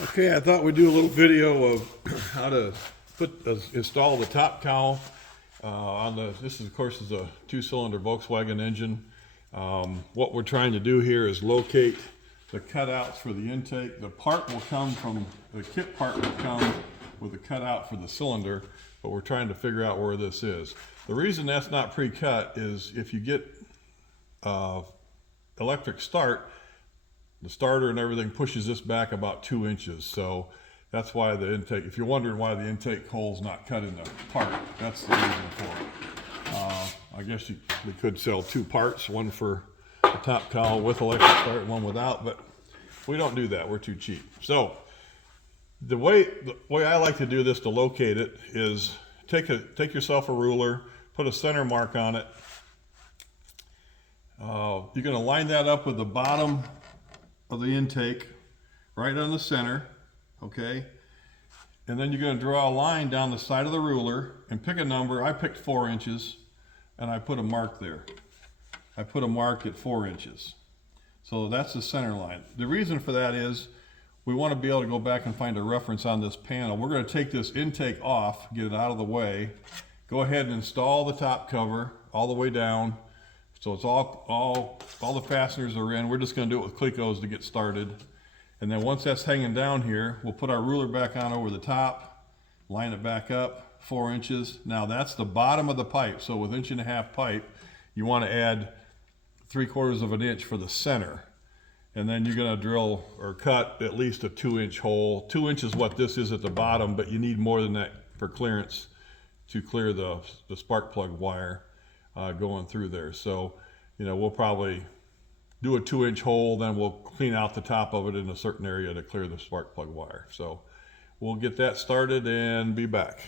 Okay, I thought we'd do a little video of how to install the top cowl on the. This is, of course, is a 2-cylinder Volkswagen engine. What we're trying to do here is locate the cutouts for the intake. The part will come from the kit part will come with a cutout for the cylinder, but we're trying to figure out where this is. The reason that's not pre-cut is if you get electric start, the starter and everything pushes this back about 2 inches. So that's why the intake, if you're wondering why the intake hole's not cut in the part, that's the reason for it. I guess we could sell 2 parts, one for the top cowl with electric start and one without, but we don't do that, we're too cheap. So the way I like to do this to locate it is take yourself a ruler, put a center mark on it. You're going to line that up with the bottom of the intake right on the center, okay? And then you're going to draw a line down the side of the ruler and pick a number. I picked 4 inches and I put a mark there. I put a mark at 4 inches. So that's the center line. The reason for that is we want to be able to go back and find a reference on this panel. We're going to take this intake off, get it out of the way, go ahead and install the top cover all the way down. So it's all the fasteners are in. We're just going to do it with Clecos to get started. And then once that's hanging down here, we'll put our ruler back on over the top, line it back up 4 inches. Now that's the bottom of the pipe. So with 1.5 inch pipe, you want to add 3/4 of an inch for the center. And then you're going to drill or cut at least a 2-inch hole. 2 inches is what this is at the bottom, but you need more than that for clearance to clear the spark plug wire going through there. So, you know, we'll probably do a 2-inch hole, then we'll clean out the top of it in a certain area to clear the spark plug wire. So we'll get that started and be back.